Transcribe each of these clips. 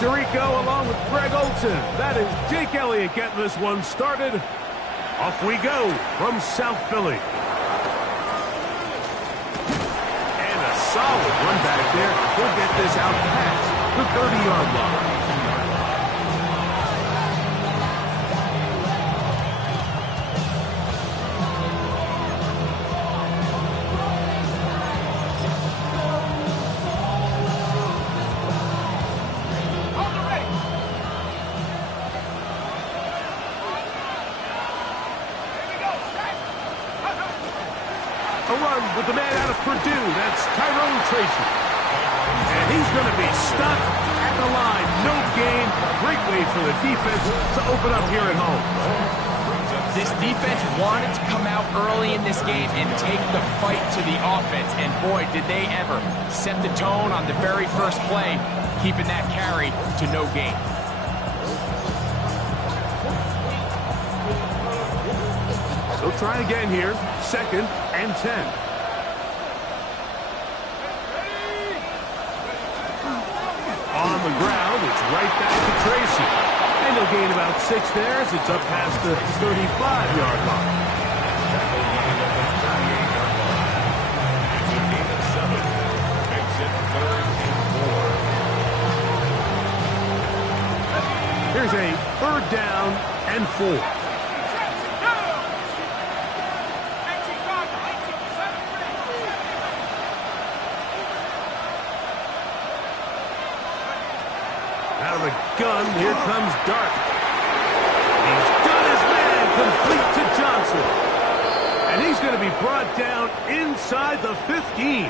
Tirico along with Greg Olson. That is Jake Elliott getting this one started. Off we go from South Philly. And a solid run back there. He'll get this out past the 30-yard line. With the man out of Purdue, that's Tyrone Tracy. And he's going to be stuck at the line. No gain. Great way for the defense to open up here at home. This defense wanted to come out early in this game and take the fight to the offense. And boy, did they ever set the tone on the very first play, keeping that carry to no gain. So try again here. 2nd and 10. On the ground, it's right back to Tracy. And he'll gain about 6 there as it's up past the 35-yard line. Here's a 3rd down and 4. Out of the gun, here comes Dart. He's got his man complete to Johnson. And he's going to be brought down inside the 15.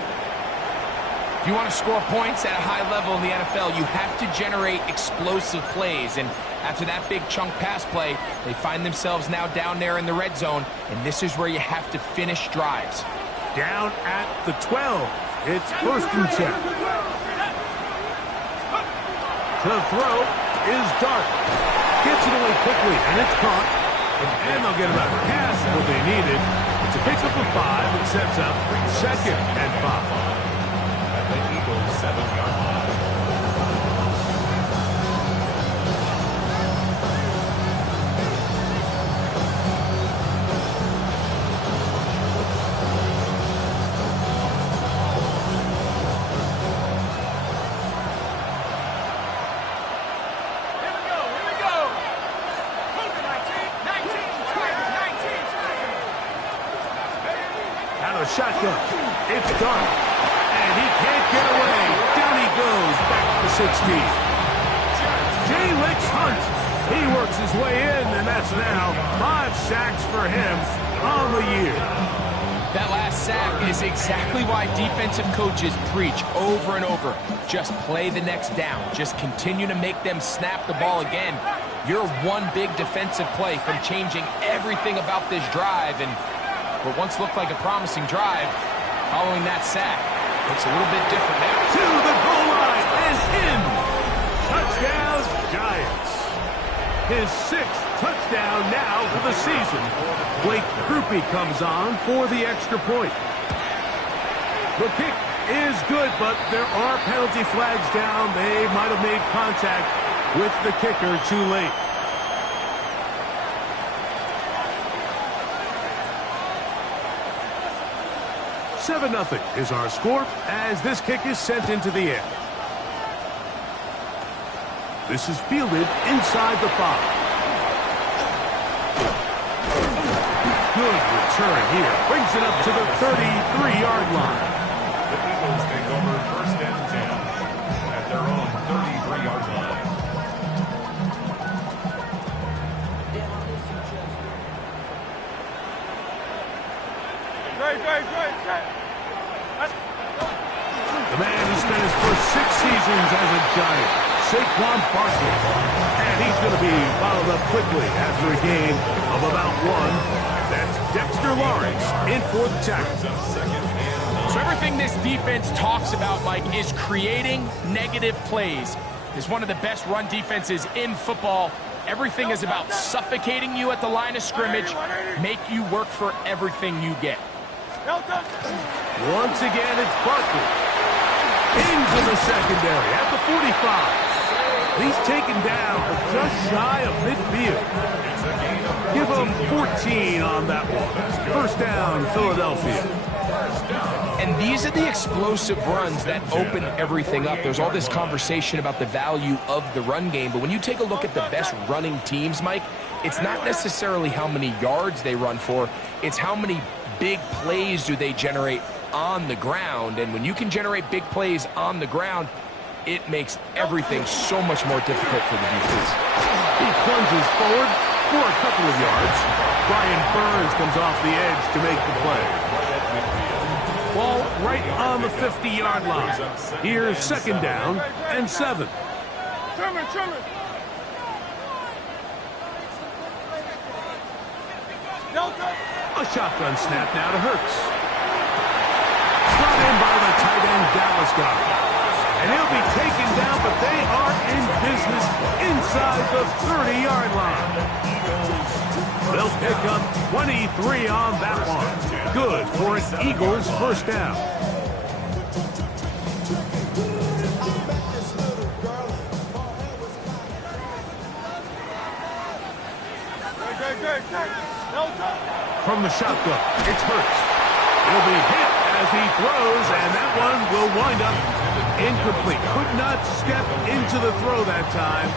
If you want to score points at a high level in the NFL, you have to generate explosive plays. And after that big chunk pass play, they find themselves now down there in the red zone. And this is where you have to finish drives. Down at the 12. It's 1st and 10. To throw is Dart. Gets it away quickly, and it's caught. And they'll get about half what they needed. It's a pickup of 5 and sets up 2nd and 5. At the Eagles' 7-yard line. Shotgun. It's Dart. And he can't get away. Down he goes. Back to the 16. J-Wix Hunt. He works his way in, and that's now 5 sacks for him on the year. That last sack is exactly why defensive coaches preach over and over. Just play the next down. Just continue to make them snap the ball again. You're one big defensive play from changing everything about this drive, and what once looked like a promising drive, following that sack, looks a little bit different now. To the goal line and in. Touchdown, Giants. His 6th touchdown now for the season. Blake Krupe comes on for the extra point. The kick is good, but there are penalty flags down. They might have made contact with the kicker too late. "7-0 is our score as this kick is sent into the air. This is fielded inside the 5. Good return here. Brings it up to the 33-yard line. The Eagles take over 1st and 10 at their own 33-yard line. The man who spent his first 6 seasons as a Giant, Saquon Barkley. And he's going to be followed up quickly after a gain of about 1. That's Dexter Lawrence in for the tackle. So everything this defense talks about, Mike, is creating negative plays. It's one of the best run defenses in football. Everything is about suffocating you at the line of scrimmage, make you work for everything you get. Once again, it's Barkley. Into the secondary at the 45. He's taken down, but just shy of midfield. Give him 14 on that one. First down, Philadelphia. And these are the explosive runs that open everything up. There's all this conversation about the value of the run game, but when you take a look at the best running teams, Mike, it's not necessarily how many yards they run for, it's how many big plays do they generate on the ground. And when you can generate big plays on the ground, it makes everything so much more difficult for the defense. He plunges forward for a couple of yards. Brian Burns comes off the edge to make the play. Ball right on the 50-yard line. Here's second down and 7. A shotgun snap now to Hurts. Brought in by the tight end Dallas guy. And he'll be taken down, but they are in business inside the 30-yard line. They'll pick up 23 on that one. Good for an Eagles first down. From the shotgun, it's Hurts. He'll be hit as he throws, and that one will wind up incomplete. Could not step into the throw that time.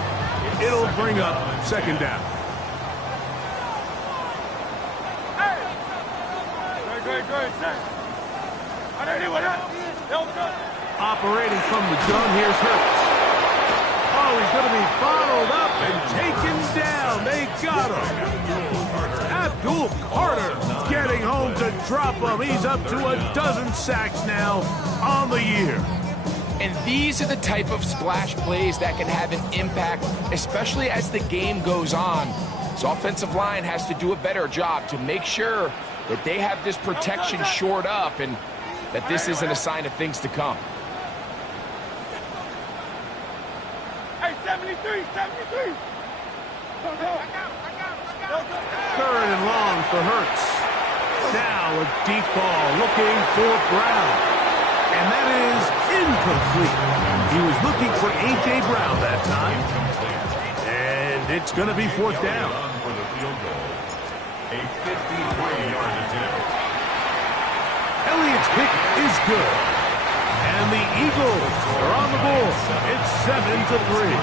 It'll bring up second down. Operating from the gun, here's Hurts. Oh, he's going to be bottled up and taken down. They got him. Abdul Carter getting home to drop him. He's up to a dozen sacks now on the year. And these are the type of splash plays that can have an impact, especially as the game goes on. So offensive line has to do a better job to make sure that they have this protection shored up and that this isn't a sign of things to come. Hey, 73. Third and long for Hurts. Now a deep ball looking for Brown. And that is incomplete. He was looking for A.J. Brown that time. And it's going to be fourth down. A 53-yard attempt. Elliott's kick is good. And the Eagles are on the board. It's 7-3.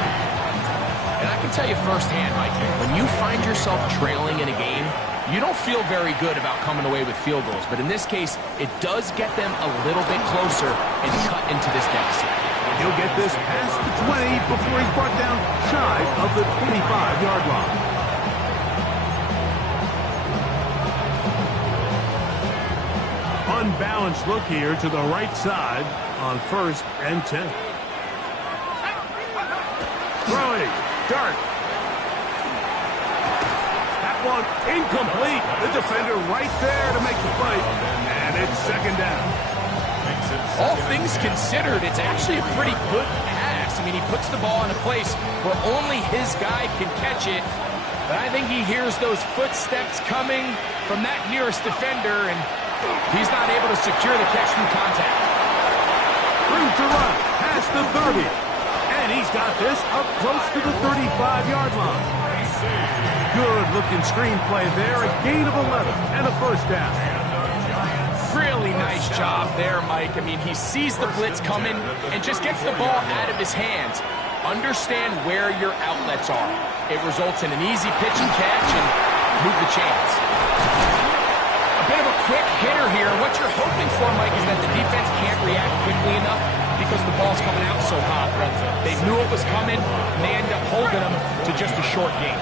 And I can tell you firsthand, Mike, when you find yourself trailing in a game, you don't feel very good about coming away with field goals. But in this case, it does get them a little bit closer and cut into this deficit. He'll get this past the 20 before he's brought down shy of the 25-yard line. Unbalanced look here to the right side on 1st and 10. Throwing, Dart. That one incomplete. The defender right there to make the play. And it's second down. All things considered, it's actually a pretty good pass. I mean, he puts the ball in a place where only his guy can catch it. But I think he hears those footsteps coming from that nearest defender, and he's not able to secure the catch from contact. Room to run past the 30. And he's got this up close to the 35-yard line. Good-looking screenplay there. A gain of 11 and a first down. Really nice job there, Mike. I mean, he sees the blitz coming and just gets the ball out of his hands. Understand where your outlets are. It results in an easy pitch and catch and move the chains. A bit of a quick hitter here. What you're hoping for, Mike, is that the defense can't react quickly enough because the ball's coming out so hot. They knew it was coming, and they end up holding them to just a short game.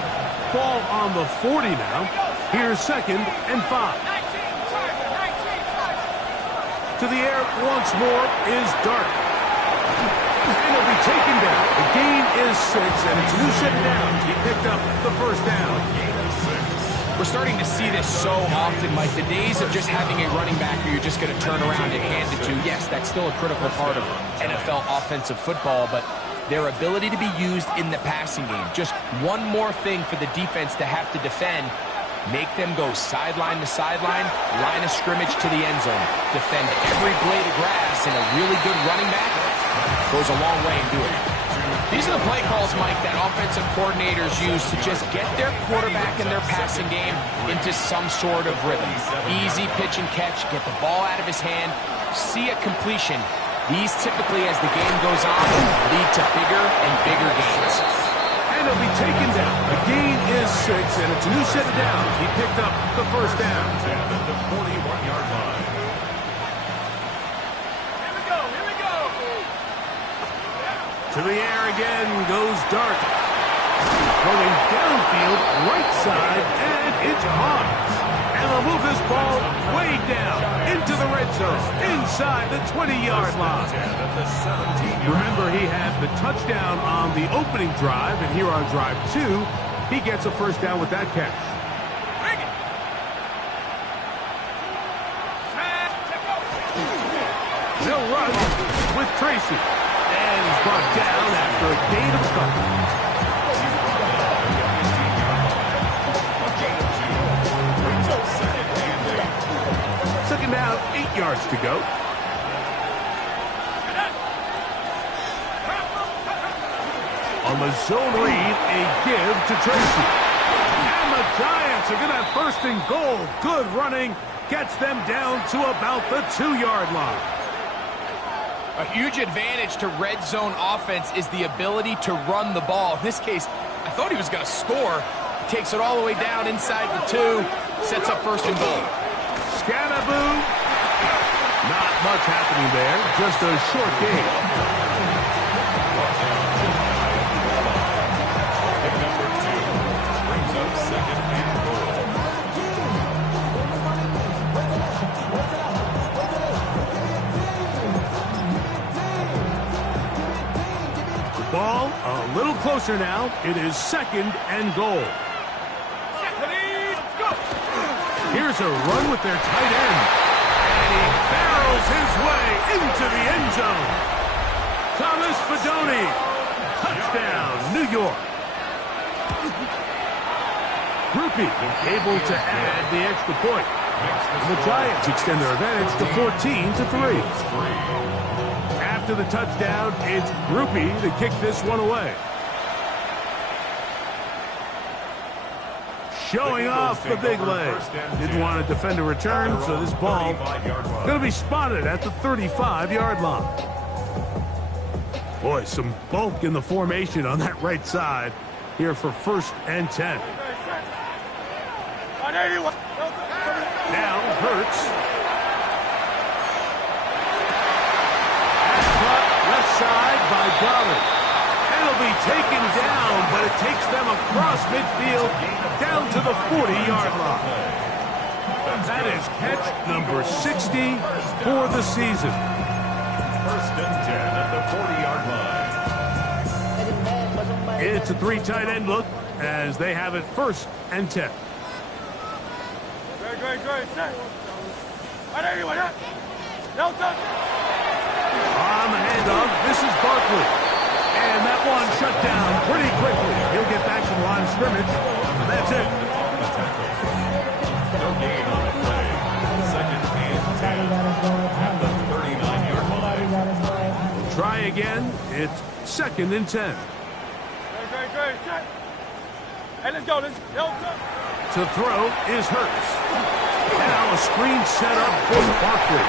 Ball on the 40 now. Here's 2nd and 5. To the air once more is Dart. And he'll be taken down. The gain is 6, and it's a new set of downs. He picked up the first down. We're starting to see this so often, Mike. The days of just having a running back who you're just going to turn around and hand it to, yes, that's still a critical part of NFL offensive football, but their ability to be used in the passing game, just one more thing for the defense to have to defend. Make them go sideline to sideline, line of scrimmage to the end zone. Defend every blade of grass, and a really good running back goes a long way in doing it. These are the play calls, Mike, that offensive coordinators use to just get their quarterback and their passing game into some sort of rhythm. Easy pitch and catch, get the ball out of his hand, see a completion. These typically, as the game goes on, lead to bigger and bigger gains. And he'll be taken down. The gain is 6, and it's a new set of downs. He picked up the first down. At the 41-yard line. To the air again goes Dart. Going downfield, right side, and it's caught. And they'll move this ball way down into the red zone, inside the 20-yard line. Remember, he had the touchdown on the opening drive, and here on drive 2, he gets a first down with that catch. They'll run with Tracy. And he's brought down after a gain of a couple. Second down, 8 yards to go. On the zone read, a give to Tracy. And the Giants are going to have first and goal. Good running. Gets them down to about the 2-yard line. A huge advantage to red zone offense is the ability to run the ball. In this case, I thought he was going to score. Takes it all the way down inside the 2. Sets up first and goal. Scatterboo. Not much happening there. Just a short game. Ball a little closer now. It is second and goal. Here's a run with their tight end. And he barrels his way into the end zone. Thomas Fedoni. Touchdown, New York. Groupie able to add the extra point. And the Giants extend their advantage to 14-3. After the touchdown, it's Groupie to kick this one away. Showing off the big leg. Didn't want to defend a return, so this ball going to be spotted at the 35-yard line. Boy, some bulk in the formation on that right side here for first and 10. Now Hurts. Side by Goddard. And it'll be taken down, but it takes them across midfield down to the 40-yard line. That is catch number 60 for the season. First and 10 at the 40-yard line. It's a 3 tight end look as they have it first and 10. On the handoff, this is Barkley. And that one shut down pretty quickly. He'll get back to the line of scrimmage. And that's it. No gain on the play. Second and 10 at the 39-yard line. We'll try again. It's second and 10. Hey, let's go. To throw is Hurts. Now a screen set up for Barkley.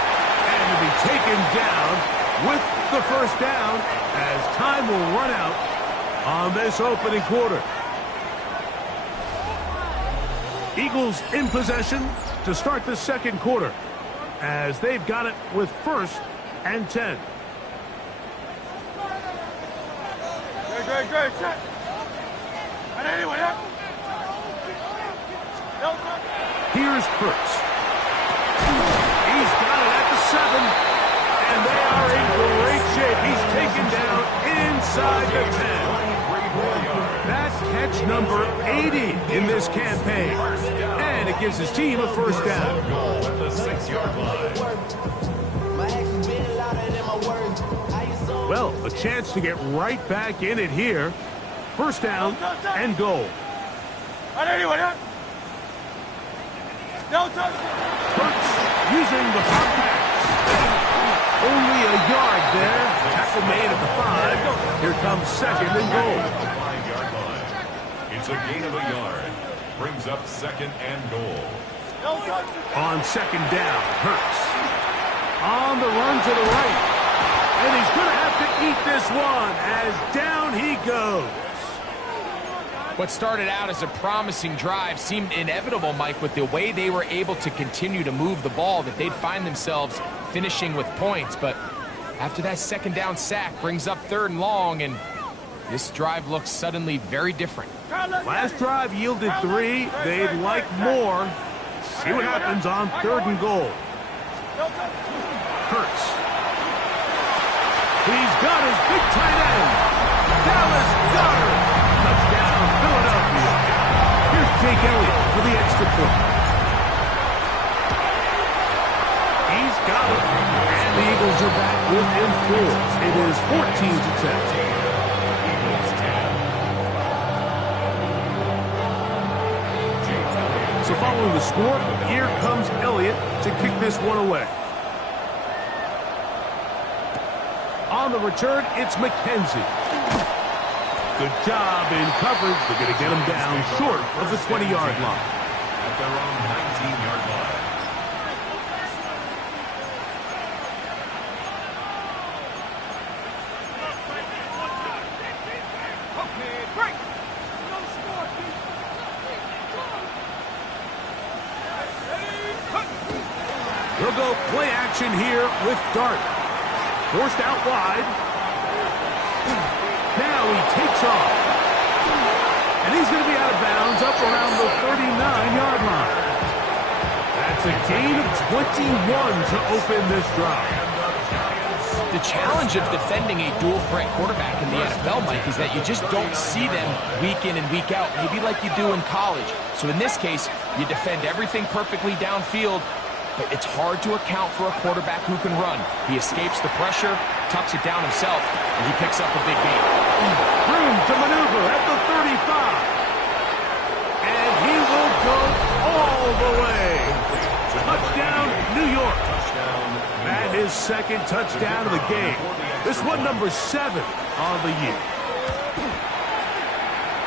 And to be taken down with the first down as time will run out on this opening quarter. Eagles in possession to start the second quarter as they've got it with first and 10. Great. Here's Hurts. He's got it at the 7. And they are in great shape. He's taken down inside the 10. That's catch number 80 in this campaign. And it gives his team a first down. At the 6-yard line. Well, a chance to get right back in it here. First down and goal. Hurts using the pop pass. Only a yard there. Tackle made at the 5. Here comes second and goal. 5-yard line. It's a gain of a yard. Brings up second and goal. On second down, Hurts. On the run to the right. And he's going to have to eat this one as down he goes. What started out as a promising drive seemed inevitable, Mike, with the way they were able to continue to move the ball, that they'd find themselves finishing with points. But after that second down sack brings up third and long, and this drive looks suddenly very different. Last drive yielded 3. They'd like more. See what happens on third and goal. Hurts. He's got his big tight end. Dallas Goedert. Touchdown, Philadelphia. Here's Jake Elliott for the extra point. He's got it. And the Eagles are back within 4. It is 14-10. So following the score, here comes Elliott to kick this one away. On the return, it's McKenzie. Good job in coverage. They're going to get him down short of the 20-yard line. At their own 19-yard line. He'll go play action here with Dart. Forced out wide. Now he takes off. And he's going to be out of bounds up around the 39-yard line. That's a gain of 21 to open this drive. The challenge of defending a dual-threat quarterback in the NFL, Mike, is that you just don't see them week in and week out, maybe like you do in college. So in this case, you defend everything perfectly downfield, but it's hard to account for a quarterback who can run. He escapes the pressure, tucks it down himself, and he picks up a big gain. Room to maneuver at the 35. And he will go all the way. Touchdown, New York. And his second touchdown of the game. This one number 7 on the year.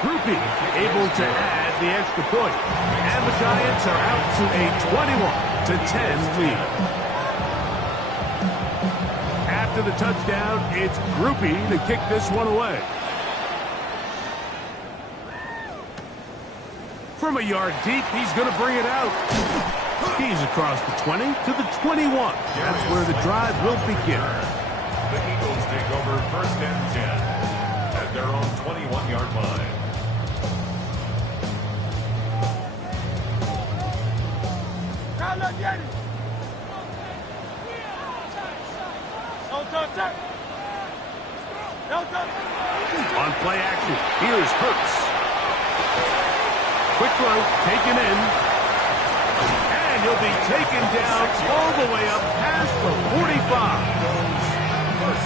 Groupie able to add the extra point. And the Giants are out to a 21-10 lead. After the touchdown, it's Groupie to kick this one away. From a yard deep, he's going to bring it out. He's across the 20 to the 21. That's where the drive will begin. The Eagles take over first and 10 at their own 21-yard line. On play action, here's Hurts. Quick throw, taken in. And he'll be taken down all the way up past the 45.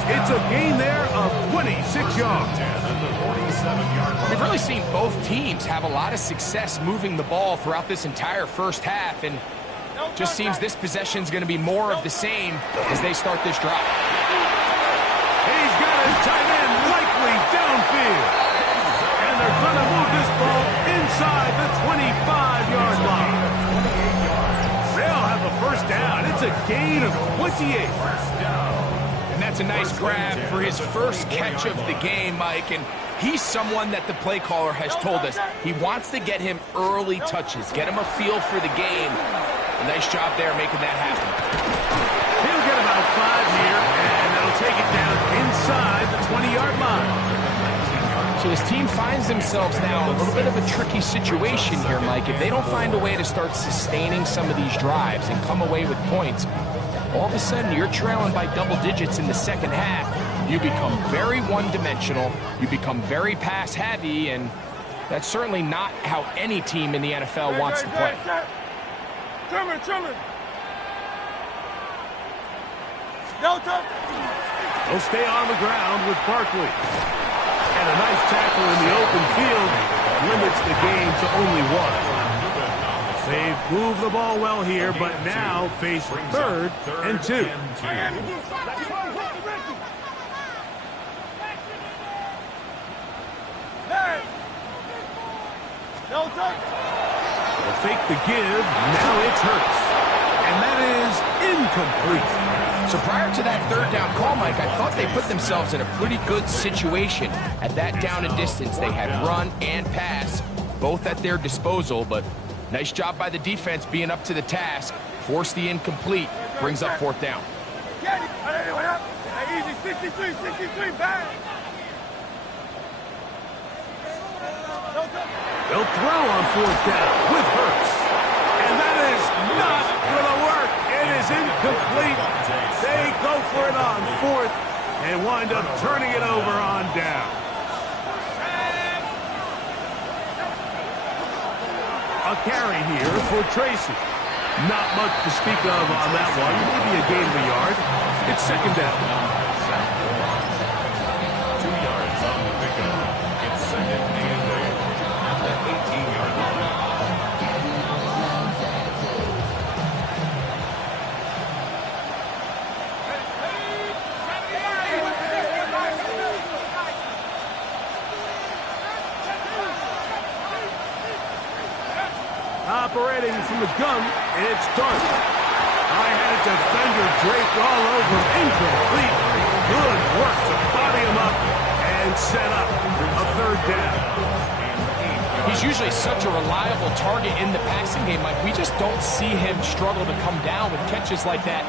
It's a gain there of 26 yards. We've really seen both teams have a lot of success moving the ball throughout this entire first half, and just seems this possession is going to be more of the same as they start this drive. He's got his tight end likely downfield. And they're going to move this ball inside the 25-yard line. They'll have a first down. It's a gain of 28. And that's a nice grab for his first catch of the game, Mike. And he's someone that the play caller has told us he wants to get him early touches, get him a feel for the game. A nice job there making that happen. He'll get about 5 here, and they'll take it down inside the 20-yard line. So his team finds themselves now in a little bit of a tricky situation here, Mike. If they don't find a way to start sustaining some of these drives and come away with points, all of a sudden you're trailing by double digits in the second half. You become very one-dimensional, you become very pass-heavy, and that's certainly not how any team in the NFL wants to play. They'll stay on the ground with Barkley. And a nice tackle in the open field limits the game to only 1. They've moved the ball well here, but now face third and 2. They'll fake the give. Now it's Hurts. And that is incomplete. So prior to that third down call, Mike, I thought they put themselves in a pretty good situation. At that down and distance, they had run and pass, both at their disposal, but nice job by the defense being up to the task. Force the incomplete, brings up 4th down. Easy, 63, back. They'll throw on 4th down with Hurts. And that is not going to work. It is incomplete. They go for it on 4th and wind up turning it over on down. A carry here for Tracy. Not much to speak of on that one. Maybe a gain of a yard. It's 2nd down. 2 yards on the pickup. It's 2nd and 8 at the 18-yard line. Operating from the gun, it's done. I had a defender draped all over, incomplete. Good work to body him up and set up a 3rd down. He's usually such a reliable target in the passing game. Like, we just don't see him struggle to come down with catches like that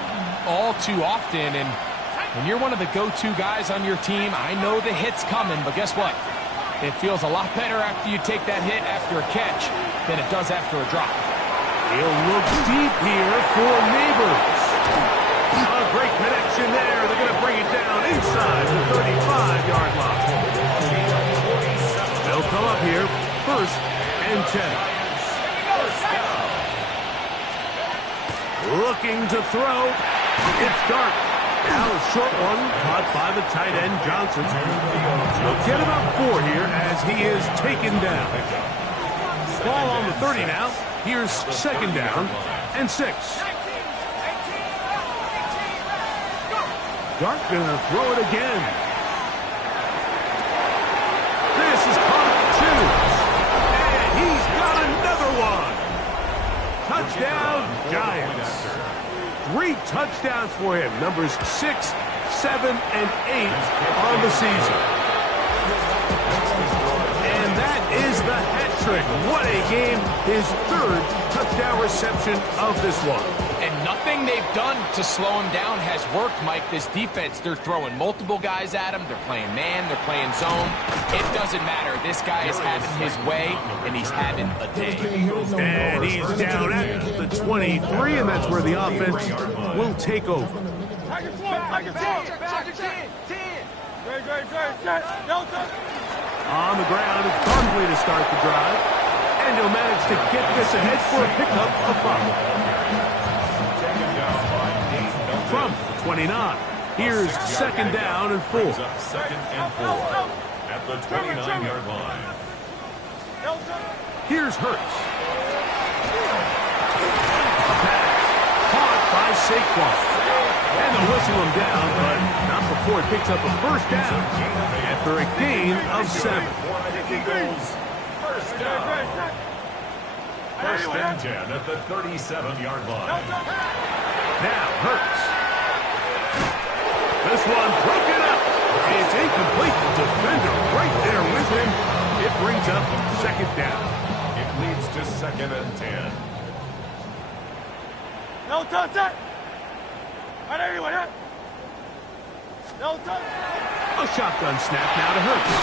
all too often. And when you're one of the go-to guys on your team, I know the hit's coming, but guess what? It feels a lot better after you take that hit after a catch than it does after a drop. He'll look deep here for Neighbors. A great connection there. They're going to bring it down inside the 35-yard line. They'll come up here, 1st and 10. Looking to throw. It's Dark. Now a short one caught by the tight end, Johnson. He'll get about 4 here as he is taken down. Ball on the 30 now. Here's 2nd down and 6. Dark gonna throw it again. This is caught 2. And he's got another one. Touchdown, Giants. 3 touchdowns for him. Numbers 6, 7, and 8 on the season. And that is the hat trick. What a game. His 3rd touchdown reception of this one. And nothing they've done to slow him down has worked, Mike. This defense, they're throwing multiple guys at him. They're playing man. They're playing zone. It doesn't matter. This guy is having his way, and he's having a day. And he's down at the 23, and that's where the offense will take over. On the ground, it's Barkley to start the drive. And he'll manage to get this ahead for a pickup of 5. From 29. Here's 2nd down and 4. 2nd and 4 at the 29-yard line. Here's Hurts. A pass caught by Saquon. And they'll whistle him down, but not before it picks up a 1st down after a gain of 7. First down. 1st and 10 at the 37-yard line. Now Hurts. This one broken up. It's incomplete. The defender right there with him. It brings up 2nd down. It leads to 2nd and 10. No touch that. A shotgun snap now to Hurts.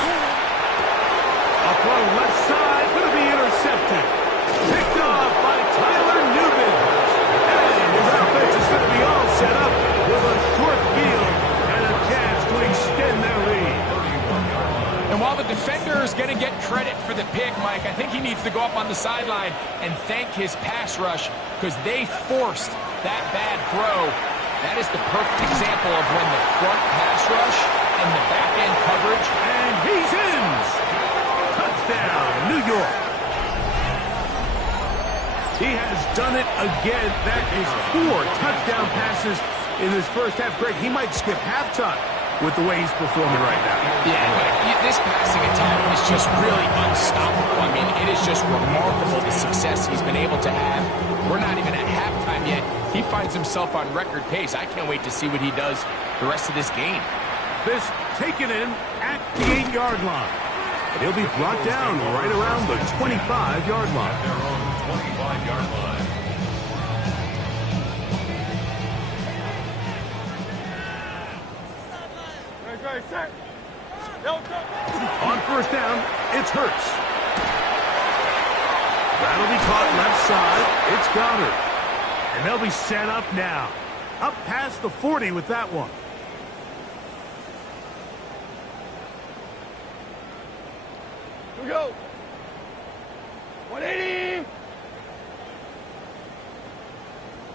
A throw left side, going to be intercepted. Picked off by Tyler Newman. And his offense is going to be all set up with a short field and a chance to extend their lead. And while the defender is going to get credit for the pick, Mike, I think he needs to go up on the sideline and thank his pass rush because they forced that bad throw. That is the perfect example of when the front pass rush and the back-end coverage. And he's in! Touchdown, New York. He has done it again. That is 4 touchdown passes in this first half. Greg, he might skip halftime with the way he's performing right now. Yeah, this passing attack is just really unstoppable. I mean, it is just remarkable the success he's been able to have. We're not even at halftime yet. He finds himself on record pace. I can't wait to see what he does the rest of this game. This taken in at the 8-yard line. But he'll be brought down right around the 25-yard line. Their own 25-yard line. On first down, it's Hurts. That'll be caught left side. It's Goddard. And they'll be set up now. Up past the 40 with that one. Here we go. 180.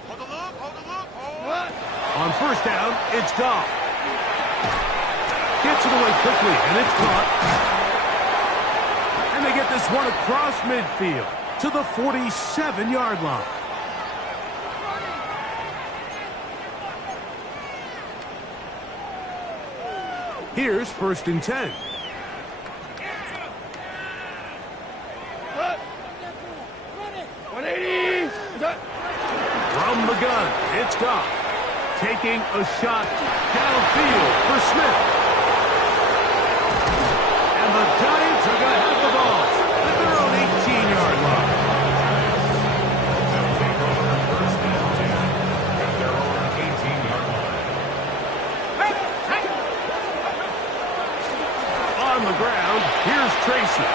Hold the look, hold the look. What? On first down, it's Goff. Gets it away quickly, and it's caught. And they get this one across midfield to the 47-yard line. Here's first and 10. From the gun, it's Goff. Taking a shot downfield for Smith. And the Giants are going to have the ball at their own 18-yard line. They'll take over first and 10 at their own 18-yard line. On the ground, here's Tracy.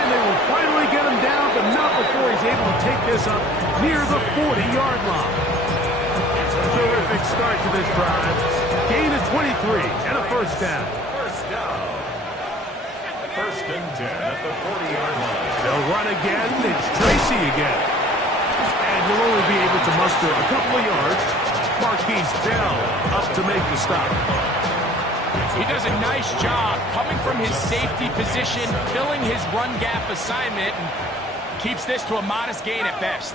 And they will finally get him down, but not before he's able to take this up near the 40-yard line. Terrific start to this drive. Gain of 23 and a first down. First down. First and 10 at the 40-yard line. They'll run again. It's Tracy again. And he'll only be able to muster a couple of yards. Marquise Bell up to make the stop. He does a nice job coming from his safety position, filling his run gap assignment, and keeps this to a modest gain at best.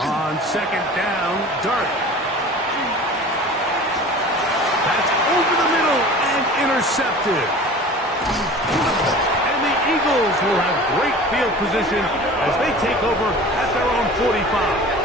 On second down, Dart. That's over the middle and intercepted. And the Eagles will have great field position as they take over at their own 45.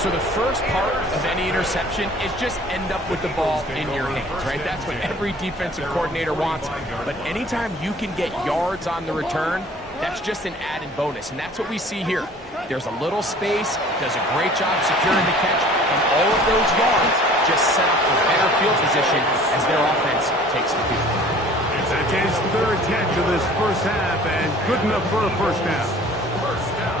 So the first part of any interception is just end up with the ball in your hands, right? That's what every defensive coordinator wants. But anytime you can get yards on the return, that's just an added bonus. And that's what we see here. There's a little space, does a great job securing the catch, and all of those yards just set up a better field position as their offense takes the field. That's his third catch of this first half, and good enough for a first down.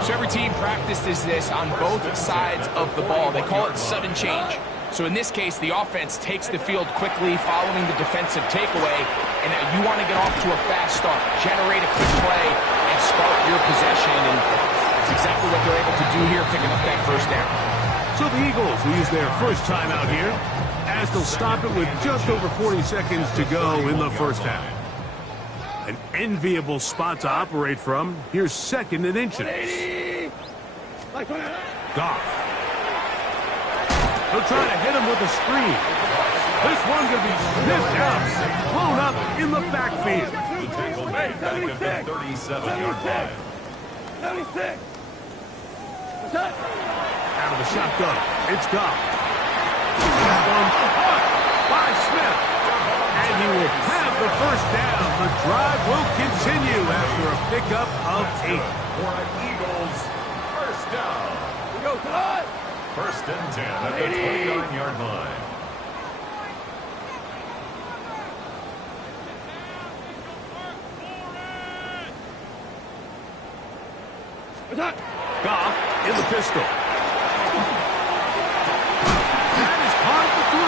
So every team practices this on both sides of the ball. They call it sudden change. So in this case, the offense takes the field quickly following the defensive takeaway, and now you want to get off to a fast start, generate a quick play, and start your possession, and that's exactly what they're able to do here, picking up that first down. So the Eagles will use their first timeout here, as they'll stop it with just over 40 seconds to go in the first half. An enviable spot to operate from. Here's second and inches. Goff. He'll try to hit him with a screen. This one's going to be sniffed out, blown up in the backfield. The tackle made back at the 37-yard line. 76. Out of the shotgun, it's Goff. That one caught by Smith. And he will have the first down. The drive will continue after a pickup of 8. For the Eagles, first down. We go, Todd. First and 10 at the 29-yard line. Goff in the pistol. That is caught at the 3.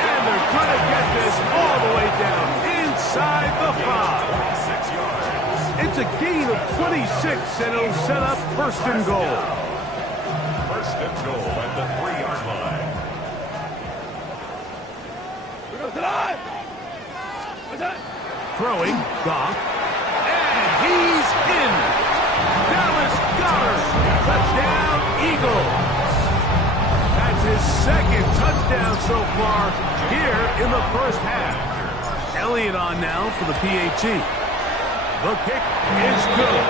And they're going to get this all the way down inside the 5. 26 yards. It's a gain of 26, and it'll set up first and goal. First and goal at the 3-yard line. Throwing, Goff. And he's in. Dallas Goedert. Touchdown, Eagles. That's his second touchdown so far here in the first half. Elliott on now for the PAT. The kick is good.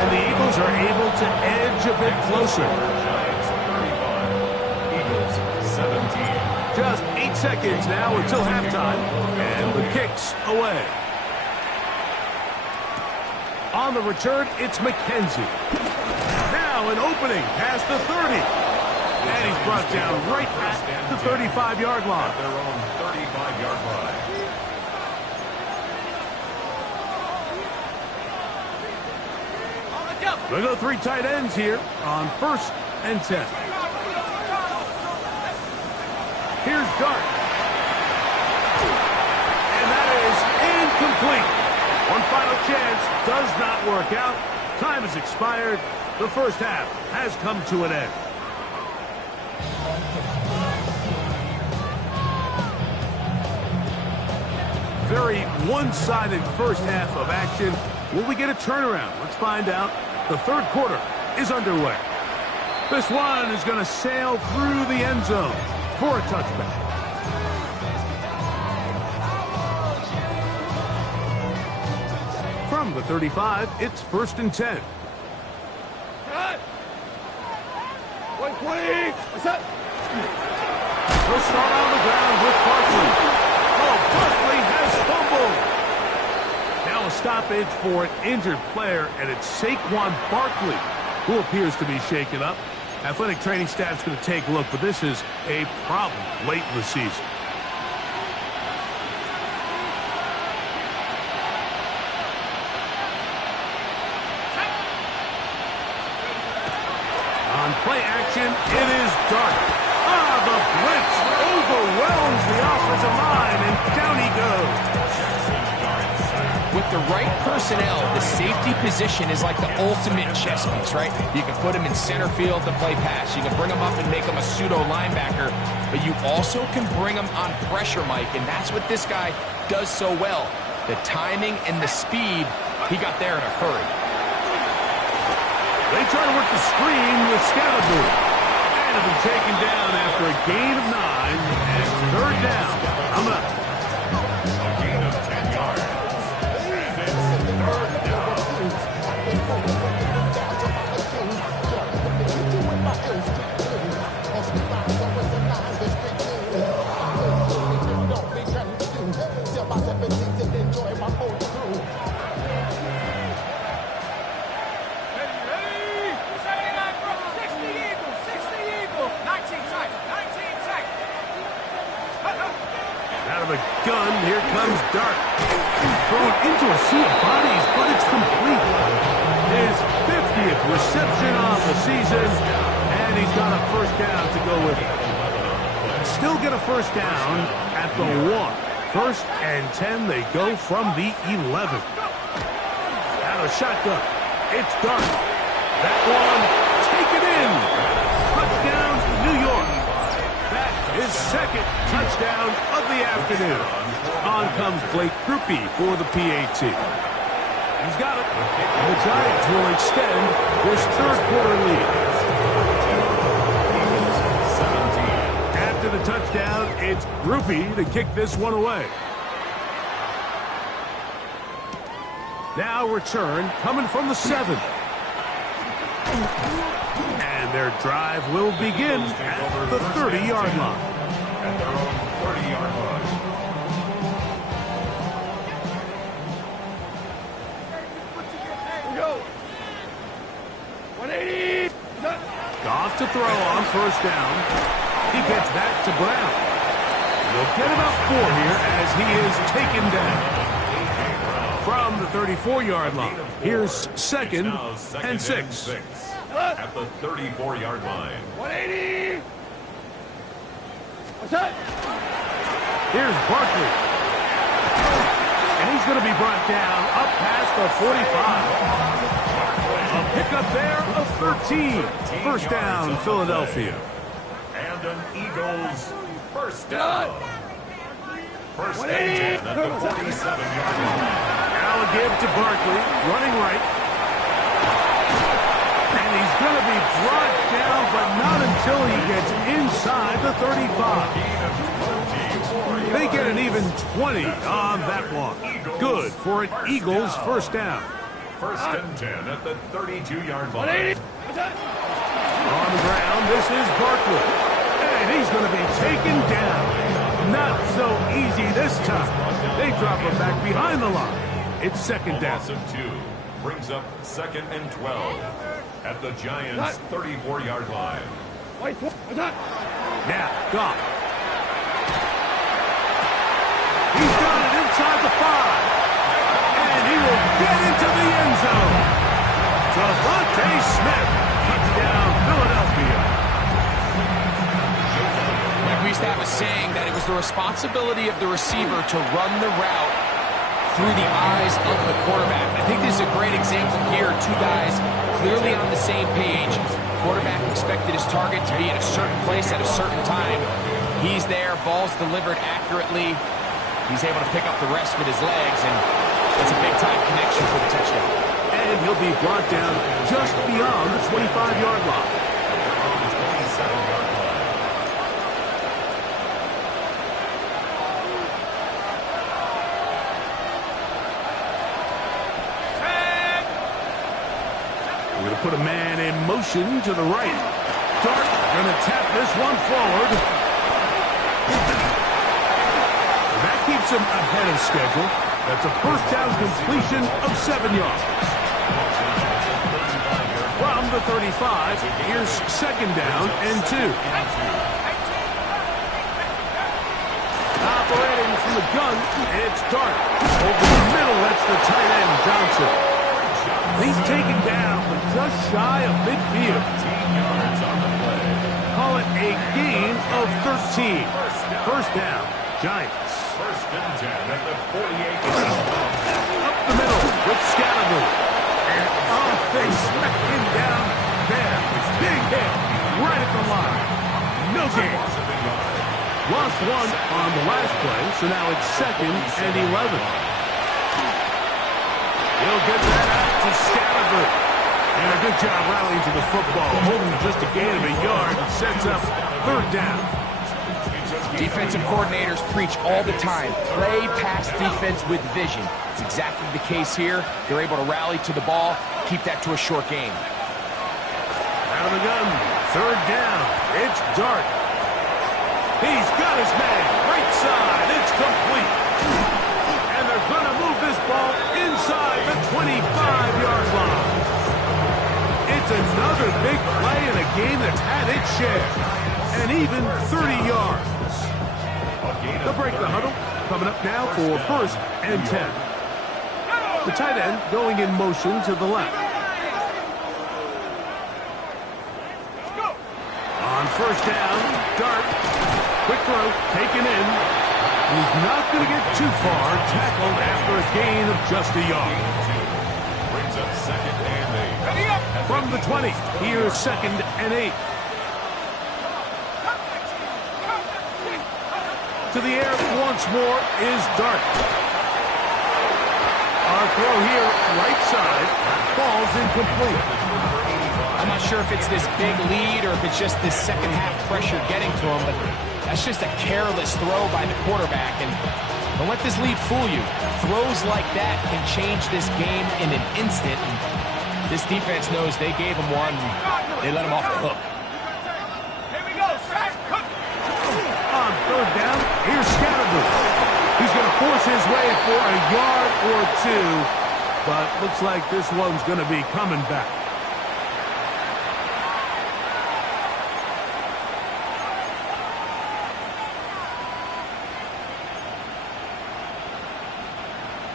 And the Eagles are able to edge a bit closer. Giants 35, Eagles 17. Just 8 seconds now until halftime. And the kick's away. On the return, it's McKenzie. Now an opening past the 30. And he's brought down right at the 35-yard line. At their own 35-yard line. They go 3 tight ends here on 1st and 10. Here's Dart. And that is incomplete. One final chance does not work out. Time has expired. The first half has come to an end. Very one-sided first half of action. Will we get a turnaround? Let's find out. The third quarter is underway. This one is going to sail through the end zone for a touchback. From the 35, it's 1st and 10. Cut. 120. What's up? They'll start on the ground with Barkley. Oh, Barkley has fumbled. Now a stoppage for an injured player, and it's Saquon Barkley who appears to be shaken up. Athletic training staff's going to take a look, but this is a problem late in the season. On play action, it is Dart. The blitz overwhelms the offensive line, and down he goes. With the right personnel, the safety position is like the ultimate chess piece, right? You can put him in center field to play pass. You can bring him up and make him a pseudo linebacker, but you also can bring him on pressure, Mike, and that's what this guy does so well. The timing and the speed, he got there in a hurry. They try to work the screen with Scalaboo. And it'll be taken down after a gain of 9 and 3rd down. Coming up. A gain of 10 yards. It's 3rd down. Out of the gun, here comes Dart. Thrown into a sea of bodies, but it's complete. His 50th reception of the season, and he's got a first down to go with it. Still get a first down at the 1. 1st and 10, they go from the 11. Out of shotgun, it's Dart. That one, taken in. Touchdown, New York. That is 2nd touchdown of the afternoon. On comes Blake Grupe for the PAT. He's got it. And the Giants will extend this 3rd quarter lead. After the touchdown, it's Grupe to kick this one away. Now return coming from the 7. And their drive will begin at the 30-yard line. At their own 30-yard line. Here we go. 180. Goff to throw on 1st down. He gets that to Brown. They'll get about 4 here as he is taken down. From the 34-yard line, here's 2nd and 6. At the 34-yard line. 180. What's up? Here's Barkley. And he's going to be brought down up past the 45. A pickup there of 13. First down, Philadelphia. And an Eagles first down. First and 10 at the 47-yard line. Now a give to Barkley, running right. And he's going to be brought down, but not until he gets inside the 35. They get an even 20 on that one. Good for an Eagles first down. First and 10 at the 32-yard line. On the ground, this is Barkley. And he's going to be taken down. Not so easy this time. They drop him back behind the line. It's second down. Loss of 2 brings up second and 12 at the Giants' 34-yard line. Now, Goff. He's got it inside the 5. And he will get into the end zone. Devontae Smith. Touchdown, Philadelphia. Like we used to have a saying that it was the responsibility of the receiver to run the route through the eyes of the quarterback. I think this is a great example here. Two guys clearly on the same page. Quarterback expected his target to be in a certain place at a certain time. He's there, ball's delivered accurately. He's able to pick up the rest with his legs, and it's a big-time connection for the touchdown. And he'll be brought down just beyond the 25-yard line. We're going to put a man in motion to the right. Dart going to tap this one forward. That keeps him ahead of schedule. That's a first down completion of 7 yards. From the 35, here's second down and 2. Operating from the gun, it's Dart. Over the middle, that's the tight end, Johnson. He's taken down, but just shy of midfield. 15 yards on the play. Call it a gain of 13. First down, Giants. First and 10 at the 48-yard line. Up the middle with Scalaboo. And they smack him down there. Big hit right at the line. No gain. Lost 1 on the last play, so now it's second and 11. He'll get that out to Scalaboo. And a good job rallying to the football. Holding just a gain of a yard and sets up third down. Defensive coordinators preach all the time, play pass defense with vision. It's exactly the case here. They're able to rally to the ball, keep that to a short game. Out of the gun, third down. It's Dart. He's got his man, right side. It's complete. And they're going to move this ball inside the 25-yard line. It's another big play in a game that's had its share. And even 30 yards. They'll break the huddle. Coming up now for first and 10. The tight end going in motion to the left. On first down, Dart. Quick throw, taken in. He's not going to get too far. Tackled after a gain of just a yard. Brings up second and 8. From the 20, here's second and 8. To the air once more is Dart. Our throw here, right side, falls incomplete. I'm not sure if it's this big lead or if it's just this second half pressure getting to him, but that's just a careless throw by the quarterback. And don't let this lead fool you. Throws like that can change this game in an instant. And this defense knows they gave him one. They let him off the hook. On third down, here's Scalaboo. He's going to force his way for a yard or 2, but looks like this one's going to be coming back.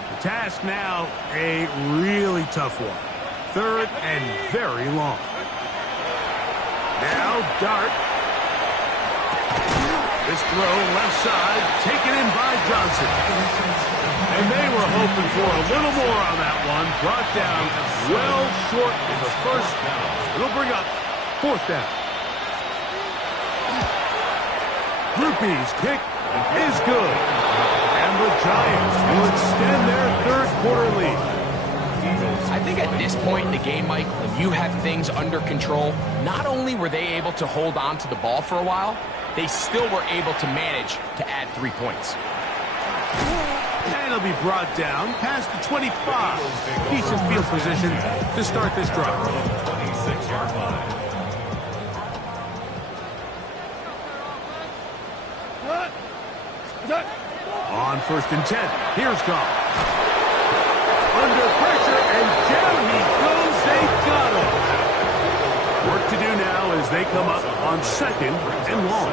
The task now, a really tough one. Third and very long. Now Dart. This throw left side, taken in by Johnson. And they were hoping for a little more on that one. Brought down well short of the first down. It'll bring up fourth down. Groupie's kick is good. And the Giants will extend their third quarter lead. I think at this point in the game, Mike, when you have things under control, not only were they able to hold on to the ball for a while, they still were able to manage to add 3 points. And it'll be brought down past the 25. Decent field position to start this drive. 26-yard line. On 1st and 10, here's Goff. Under pressure, and down he goes. They got him. Work to do now as they come up on 2nd and long.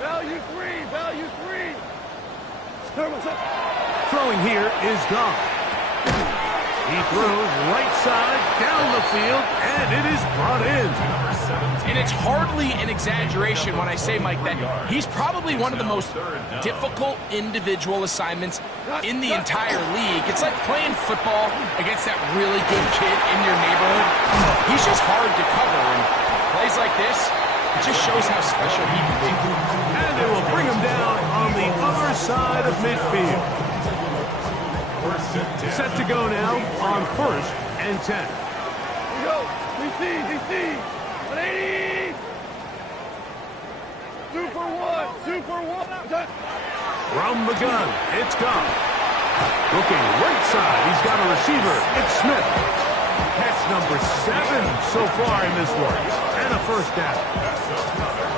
Value three. Throwing here is Goff. He throws right side down the field, and it is brought in. And it's hardly an exaggeration when I say, Mike, that he's probably one of the most difficult individual assignments in the entire league. It's like playing football against that really good kid in your neighborhood. He's just hard to cover, and plays like this, it just shows how special he can be. And they will bring him down on the other side of midfield. Set to go now on 1st and 10. Here we go. DC. 180. 2 for 1. From the gun, it's Goff. Looking right side, he's got a receiver. It's Smith. Catch number 7 so far in this one. And a first down.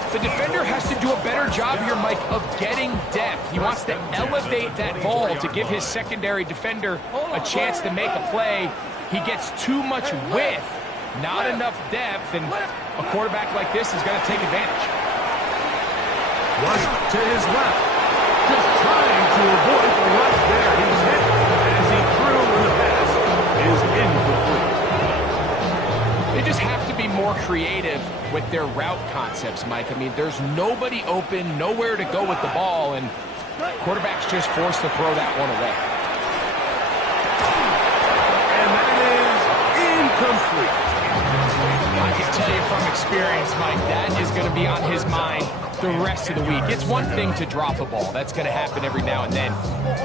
The defender has to do a better job here, Mike, of getting depth. He wants to elevate that ball to give his secondary defender a chance to make a play. He gets too much width, not enough depth, and a quarterback like this is going to take advantage. Rush to his left. Just trying to avoid the rush there. He's hit as he threw in the pass is incomplete. They just have to be more creative with their route concepts, Mike. I mean, there's nobody open, nowhere to go with the ball, and quarterback's just forced to throw that one away. And that is incomplete. I can tell you from experience, Mike, that is going to be on his mind the rest of the week. It's one thing to drop a ball. That's going to happen every now and then.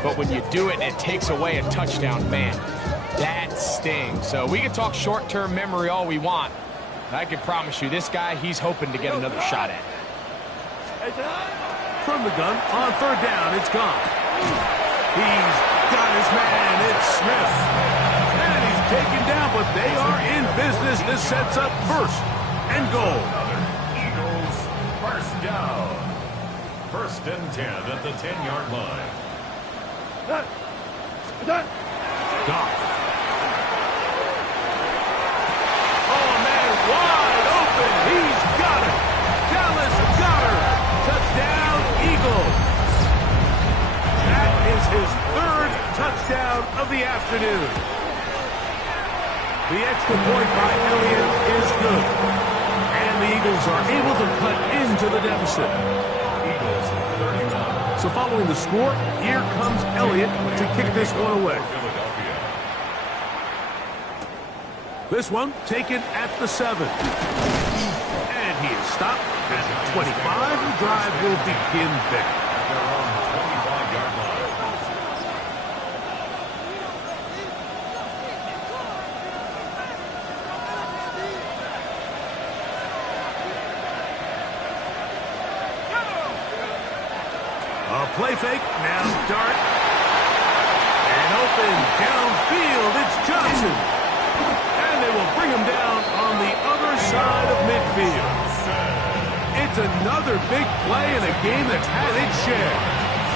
But when you do it and it takes away a touchdown, man, that stings. So we can talk short-term memory all we want. I can promise you, this guy, he's hoping to get another shot at it. From the gun, on 3rd down, it's gone. He's got his man, it's Smith. And he's taken down, but they are in business. This sets up 1st and goal. Eagles, first down. 1st and 10 at the 10-yard line. Goff. Wide open. He's got it. Dallas Goedert. Touchdown, Eagles. That is his 3rd touchdown of the afternoon. The extra point by Elliott is good. And the Eagles are able to cut into the deficit. Eagles 31. So following the score, here comes Elliott to kick this one away. This one taken at the 7. And he is stopped at the 25. The drive will begin there. A play fake, now dart. And open downfield, it's Johnson. And they will bring him down on the other side of midfield. It's another big play in a game that's had its share.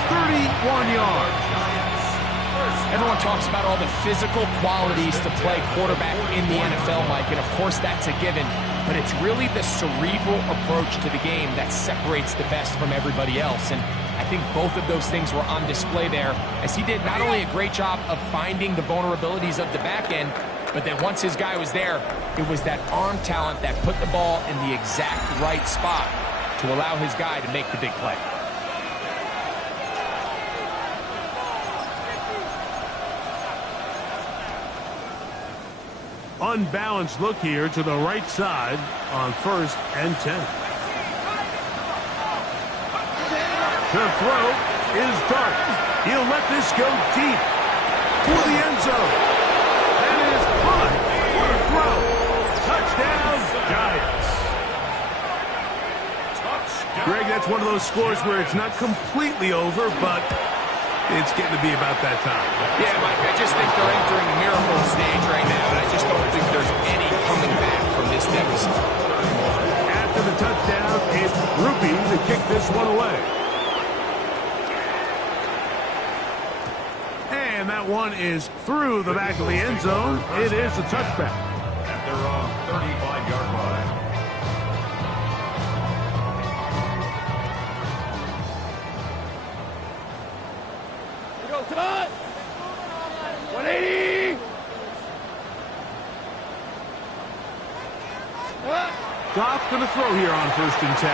31 yards. Everyone talks about all the physical qualities to play quarterback in the NFL, Mike, and of course that's a given. But it's really the cerebral approach to the game that separates the best from everybody else. And I think both of those things were on display there, as he did not only a great job of finding the vulnerabilities of the back end, but then once his guy was there, it was that arm talent that put the ball in the exact right spot to allow his guy to make the big play. unbalanced look here to the right side on 1st and 10. The throw is Dart. He'll let this go deep for the end zone. That is caught for a throw. Touchdown, Giants. Greg, that's one of those scores where it's not completely over, but it's getting to be about that time. Yeah, Mike, I just think they're entering miracle stage right now, and I just don't think there's any coming back from this deficit. After the touchdown, it's Rupi to kick this one away. And that one is through the back of the end zone. It is a touchback. At their own 35-yard line. Here we go, tonight. 180. Goff going to throw here on 1st and 10.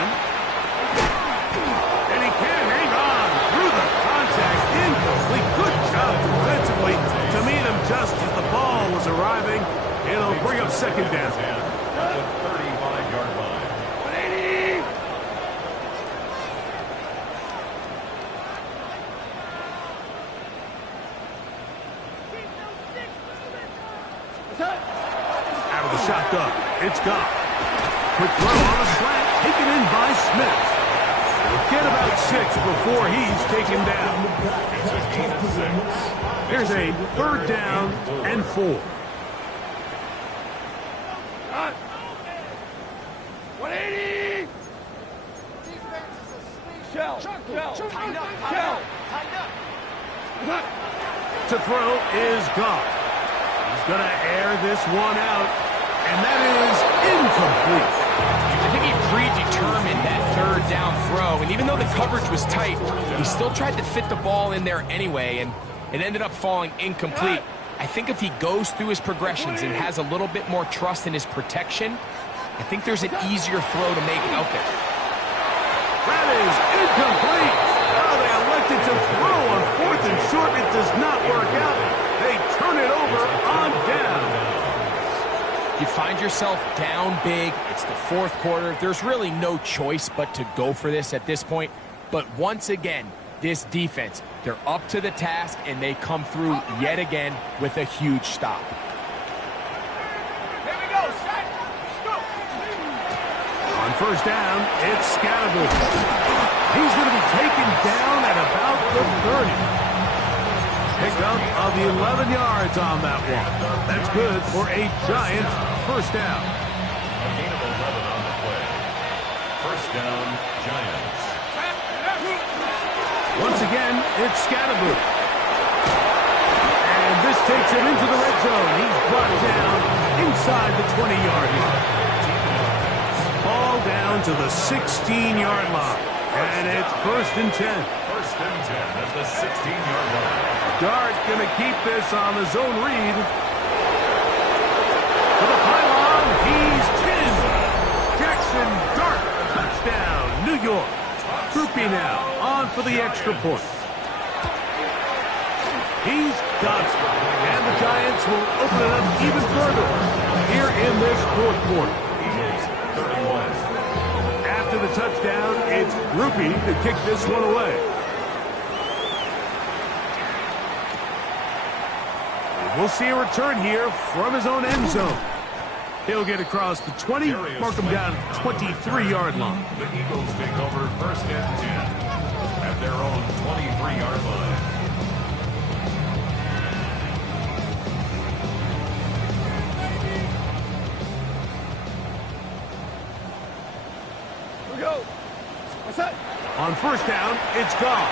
And he can hang on through the contact. Incomplete. Good job defensively to meet him just as the ball was arriving. It'll bring up 2nd down. At the 35-yard line. 180. Out of the shotgun. It's Goff. Quick throw on a slant. Taken in by Smith. He'll get about 6 before he's taken down. It's a gain of 6. Here's a 3rd down and 4. 180. Shell. To throw is Goff. He's going to air this one out, and that is incomplete. I think he predetermined that 3rd down throw, and even though the coverage was tight, he still tried to fit the ball in there anyway, and it ended up falling incomplete. I think if he goes through his progressions and has a little bit more trust in his protection, I think there's an easier throw to make out there. That is incomplete. Oh, they elected to throw on 4th and short. It does not work out. They turn it over on down. You find yourself down big. It's the 4th quarter. There's really no choice but to go for this at this point. But once again, this defense, they're up to the task, and they come through yet again with a huge stop. Here we go, set. On 1st down, it's Scatterbush. He's going to be taken down at about the 30. Pickup of 11 yards on that one. That's good for a Giants 1st down. A gain of 11 on the play. 1st down, Giants. Once again, it's Scatterbush. And this takes him into the red zone. He's brought down inside the 20-yard line. Ball down to the 16-yard line. And it's 1st and 10. 1st and 10 at the 16-yard line. Dart going to keep this on the zone read. To the pylon, he's pinned. Jackson Dart, touchdown, New York. Groupie now on for the extra point. He's got it. And the Giants will open it up even further here in this 4th quarter. Eagles, 31. After the touchdown, it's Groupie to kick this one away. We'll see a return here from his own end zone. He'll get across the 20, mark him down at the 23-yard line. The Eagles take over 1st and 10 at their own 23-yard line. Here we go. What's that? On 1st down, it's Goff.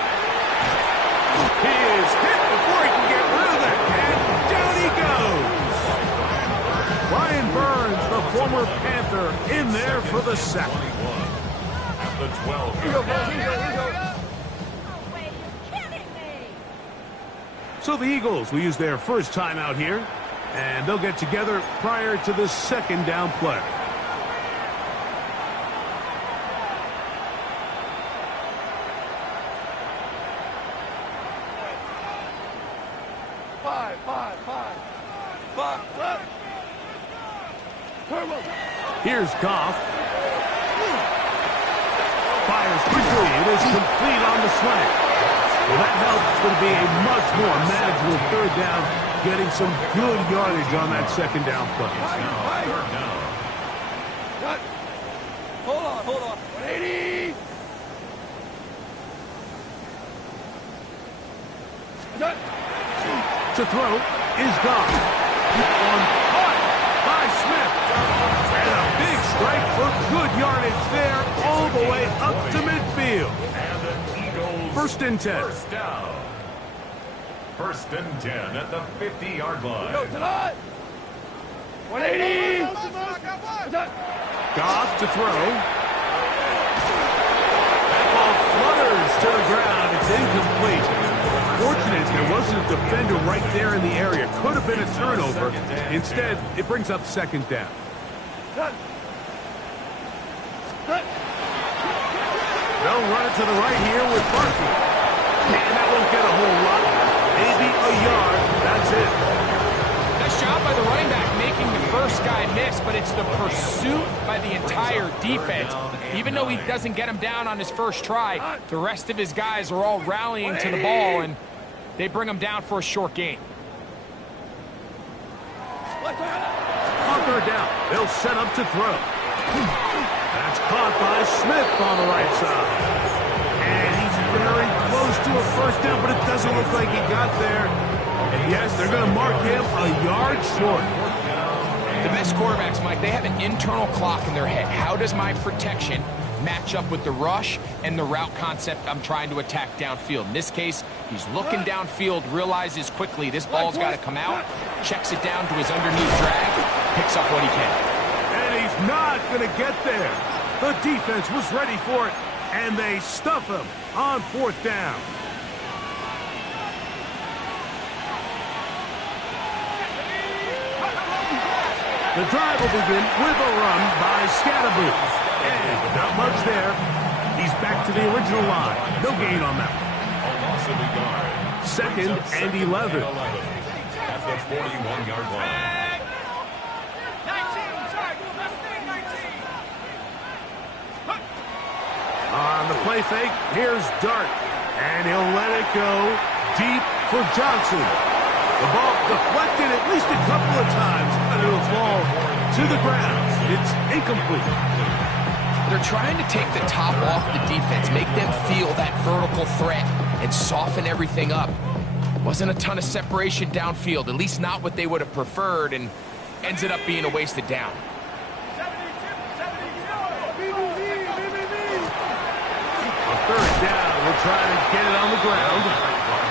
He is hit before he can get rid of it, and down he goes. Brian Burns, the former Panther, in there for the sack. 21 at the 12. Here we go, boys. Here we go. No way, you're kidding me! So the Eagles will use their 1st time out here, and they'll get together prior to the 2nd down play. Five. Here's Goff. Fires quickly. It is complete on the slant. Well, that helps. It's going to be a much more manageable third down, getting some good yardage on that second down play. Hold on. 180. To throw is Goff. On caught by Smith. And a big strike for good yardage there all the way up to midfield. And the Eagles. First and 10. First down. First and 10 at the 50-yard line. 180. Goff to throw. That ball flutters to the ground. It's incomplete. Fortunate there wasn't a defender right there in the area. Could have been a turnover. Instead, it brings up second down. They'll run it to the right here with Barkley. And that won't get a whole lot. Maybe a yard. That's it. Nice job by the running back making the first guy miss, but it's the pursuit by the entire defense. Even though he doesn't get him down on his first try, the rest of his guys are all rallying to the ball, and they bring him down for a short gain. On third down, they'll set up to throw. That's caught by Smith on the right side. And he's very close to a first down, but it doesn't look like he got there. And yes, they're going to mark him a yard short. The best quarterbacks, Mike, they have an internal clock in their head. How does my protection match up with the rush and the route concept I'm trying to attack downfield? In this case, he's looking downfield, realizes quickly this ball's got to come out, checks it down to his underneath drag, picks up what he can. And he's not going to get there. The defense was ready for it, and they stuff him on fourth down. The drive will begin with a run by Scatterboot. And not much there. He's back to the original line. No gain on that one. A loss of a yard. Second and 11. At the 41-yard line. 19. Sorry, 19. On the play fake, here's Dart. And he'll let it go deep for Johnson. The ball deflected at least a couple of times, but it'll fall to the ground. It's incomplete. They're trying to take the top off the defense, make them feel that vertical threat, and soften everything up. Wasn't a ton of separation downfield, at least not what they would have preferred, and ends it up being a wasted down. A third down, we'll try to get it on the ground.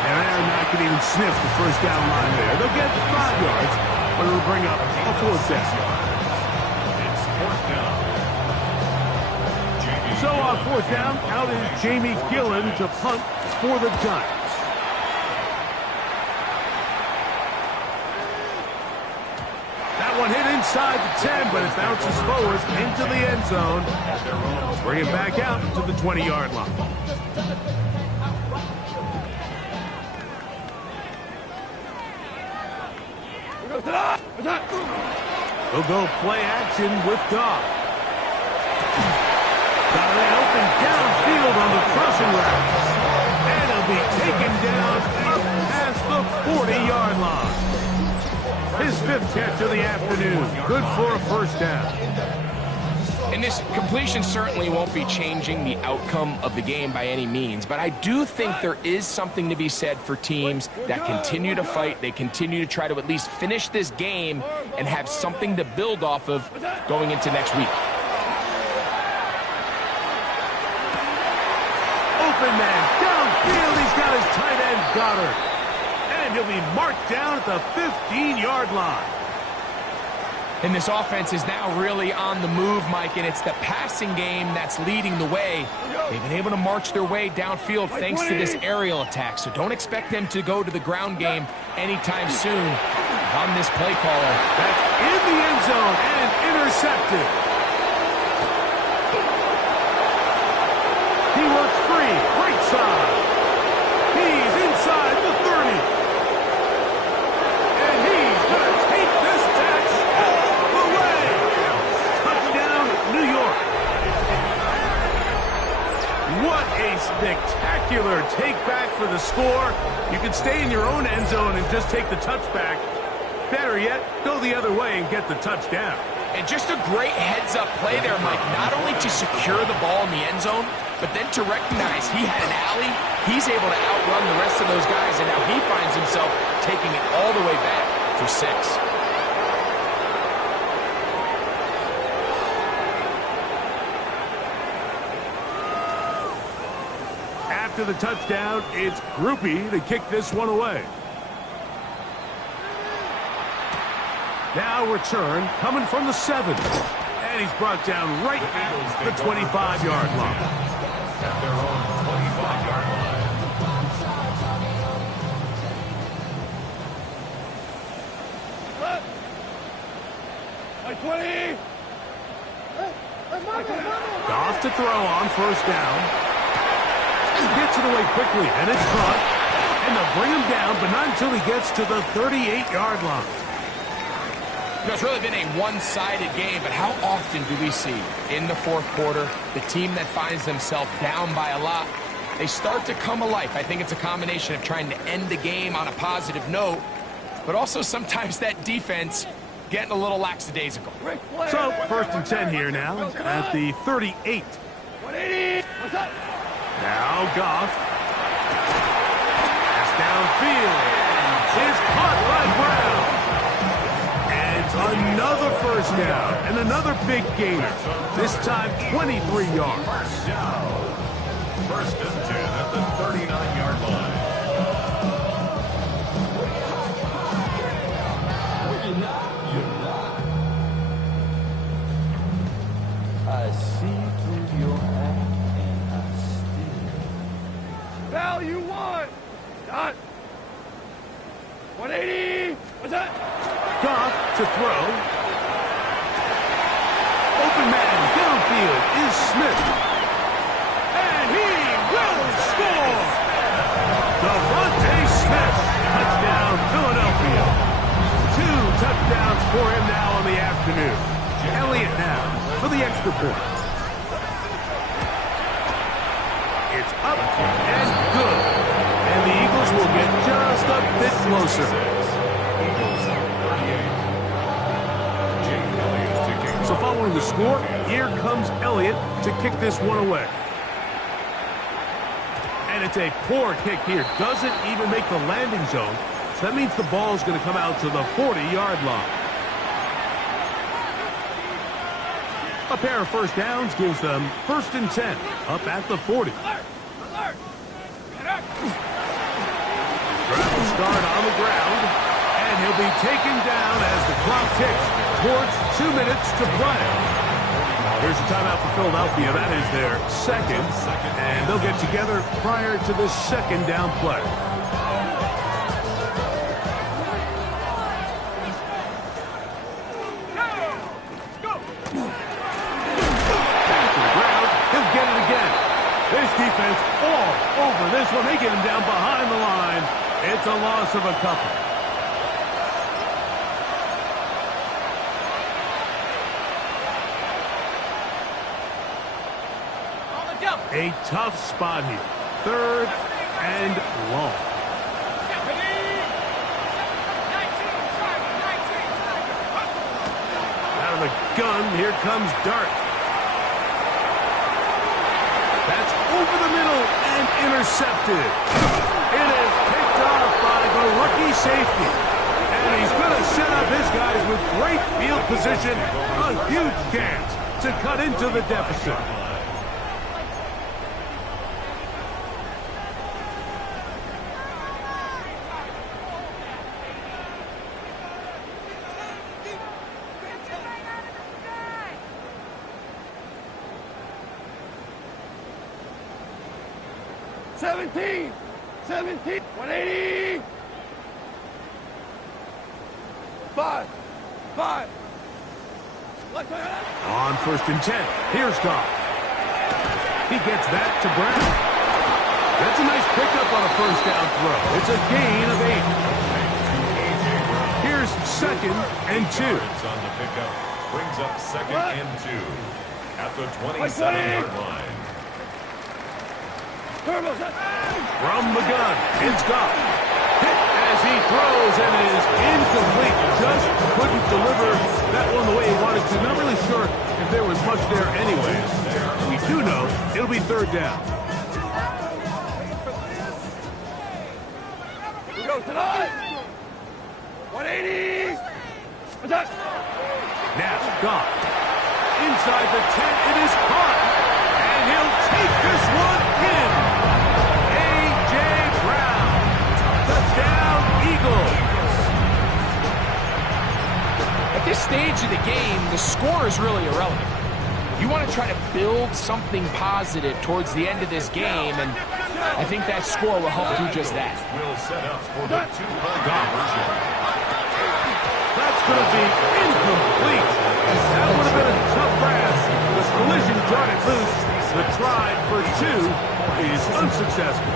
And they're not going to even sniff the first down line there. They'll get 5 yards, but it'll bring up a fourth down. It's fourth down. So on fourth down, out is Jamie Gillen to punt for the Giants. That one hit inside the 10, but it bounces forward into the end zone. Bring it back out to the 20-yard line. He'll go play action with Goff. Got an open downfield on the crossing route. And he'll be taken down up past the 40-yard line. His 5th catch of the afternoon. Good for a first down. And this completion certainly won't be changing the outcome of the game by any means, but I do think there is something to be said for teams that continue to fight. They continue to try to at least finish this game and have something to build off of going into next week. Open man downfield. He's got his tight end Goddard. And he'll be marked down at the 15-yard line. And this offense is now really on the move, Mike, and it's the passing game that's leading the way. They've been able to march their way downfield thanks to this aerial attack, so don't expect them to go to the ground game anytime soon. On this play caller. That's in the end zone and intercepted. He works free, right side. He's inside the 30. And he's going to take this catch all the way. Spectacular take back for the score. You can stay in your own end zone and just take the touchback. Better yet, go the other way and get the touchdown. And just a great heads-up play there, Mike, not only to secure the ball in the end zone, but then to recognize he had an alley. He's able to outrun the rest of those guys, and now he finds himself taking it all the way back for 6. After the touchdown, it's Groupie to kick this one away. Now return coming from the 7. And he's brought down right at the 25-yard line. At their own 25-yard line. 20! Goff to throw on first down. Gets it away quickly, and it's caught. And they'll bring him down, but not until he gets to the 38-yard line. You know, it's really been a one-sided game, but how often do we see in the fourth quarter the team that finds themselves down by a lot, they start to come alive. I think it's a combination of trying to end the game on a positive note, but also sometimes that defense getting a little lackadaisical. So, first and 10 here now at the 38. 180! What's up? Now Goff. Pass downfield. Is caught by Brown. Another first down and another big gainer. This time 23 yards. First down. First and 10 at the 39-yard line. I see through your act and I still. Val, you won! Dot! 180! What's that? Goff to throw. Open man downfield is Smith. And he will score! Devontae Smith. Touchdown, Philadelphia. 2 touchdowns for him now on the afternoon. Elliott now for the extra point. It's up and good. And the Eagles will get just a bit closer. So following the score, here comes Elliott to kick this one away. And it's a poor kick here. Doesn't even make the landing zone. So that means the ball is going to come out to the 40-yard line. A pair of first downs gives them first and 10 up at the 40. Travel start on the ground, and he'll be taken down as the clock ticks towards 2 minutes to play. Here's a timeout for Philadelphia. That is their second, and they'll get together prior to the second down play. This defense all over this one. They get him down behind the line. It's a loss of a couple. A tough spot here. 3rd and long. Out of the gun, here comes Dart. That's over the middle and intercepted. It is picked off by the rookie safety. And he's going to set up his guys with great field position. A huge chance to cut into the deficit. Seventeen! 180! 5! On first and 10, here's Goff. He gets that to Brown. That's a nice pickup on a first down throw. It's a gain of 8. Here's 2nd and 2. On the pickup, brings up 2nd and 2 at the 27-yard line. Turbo set. From the gun, it's Goff. Hit as he throws, and it is incomplete. Just couldn't deliver that one the way he wanted to. Not really sure if there was much there anyways. We do know it'll be third down. Here we go tonight. 180. Attack. Now, Goff. Inside the 10, it is caught. And he'll take this one in. A.J. Brown. Touchdown, Eagles. At this stage of the game, the score is really irrelevant. You want to try to build something positive towards the end of this game, and I think that score will help do just that. Will set up for the two-point conversion. That's going to be incomplete. That would have been a tough pass. The collision jarred it loose. The try for two is unsuccessful.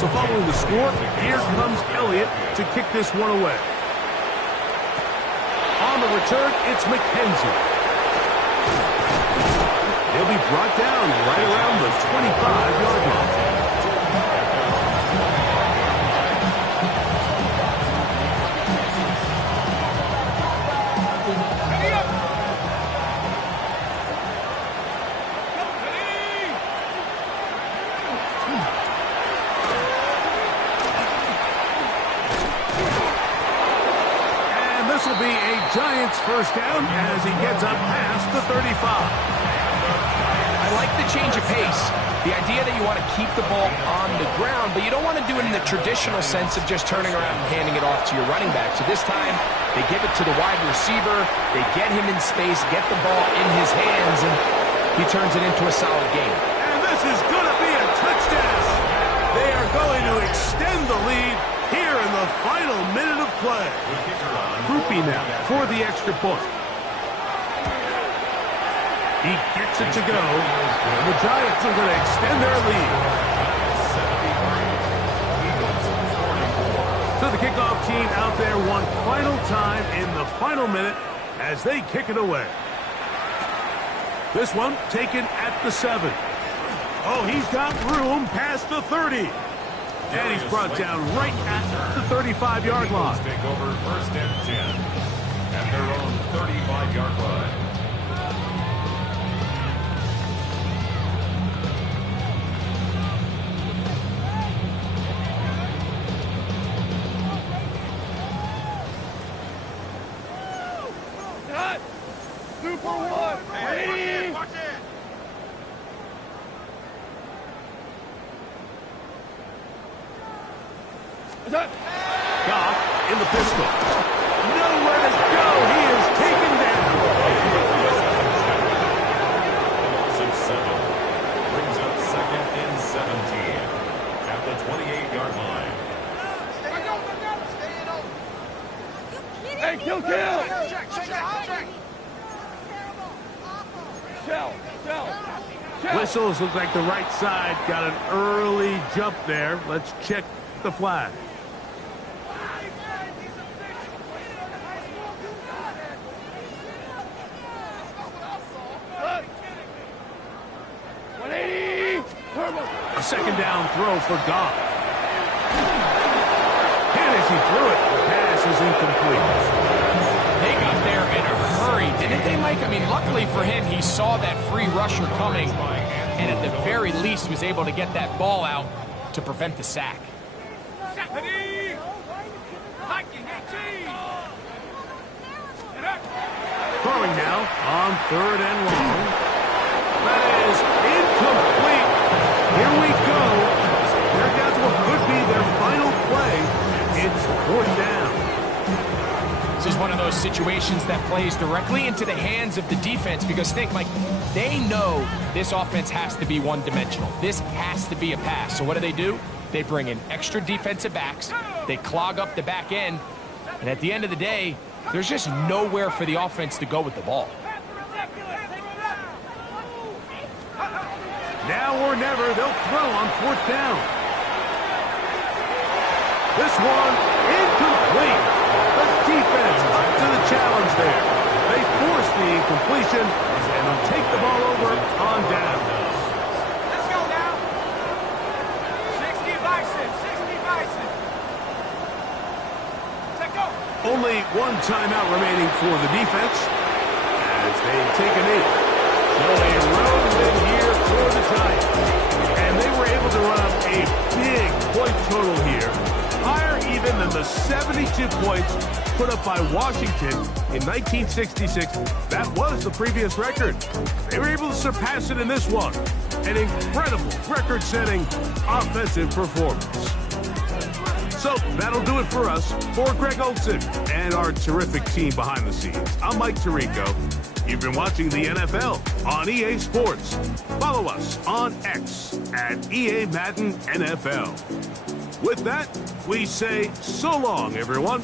So following the score, here comes Elliott to kick this one away. On the return, it's McKenzie. He'll be brought down right around the 25-yard line. This will be a Giants first down as he gets up past the 35. I like the change of pace. The idea that you want to keep the ball on the ground, but you don't want to do it in the traditional sense of just turning around and handing it off to your running back. So this time, they give it to the wide receiver, they get him in space, get the ball in his hands, and he turns it into a solid game. And this is going to be a touchdown. They are going to extend the lead here in the final minute of play. Groupie now for the extra point. He gets it to go, and the Giants are going to extend their lead. So the kickoff team out there one final time in the final minute as they kick it away. This one taken at the 7. Oh, he's got room past the 30. And he's brought down right at the 35-yard line. Take over first and 10 at their own 35-yard line. Cut. Super one. 180. Watch it. Goff in the pistol. Nowhere to go. He is taken down. Loss of 7. Brings up second and 17 at the 28-yard line. Hey, kill. Shell. Whistles look like the right side got an early jump there. Let's check the flag. A second down throw for Goff. And as he threw it, the pass is incomplete. They got there in a hurry, didn't they, Mike? I mean, luckily for him, he saw that free rusher coming, and at the very least was able to get that ball out to prevent the sack. Throwing now on third and long. That is incomplete. Here we go. They're down to what could be their final play. It's fourth down. This is one of those situations that plays directly into the hands of the defense because think, Mike, they know this offense has to be one-dimensional. This has to be a pass. So what do? They bring in extra defensive backs. They clog up the back end. And at the end of the day, there's just nowhere for the offense to go with the ball. Now or never, they'll throw on fourth down. This one, incomplete. The defense up to the challenge there. They force the incompletion, and they'll take the ball over on down. Let's go now. passing. Set go. Only one timeout remaining for the defense as they take a knee. So a road win here for the Giants. And they were able to run up a big point total here, higher even than the 72 points put up by Washington in 1966. That was the previous record. They were able to surpass it in this one. An incredible record-setting offensive performance. So that'll do it for us. For Greg Olson and our terrific team behind the scenes, I'm Mike Tirico. You've been watching the NFL on EA Sports. Follow us on X at EA Madden NFL. With that, we say so long, everyone.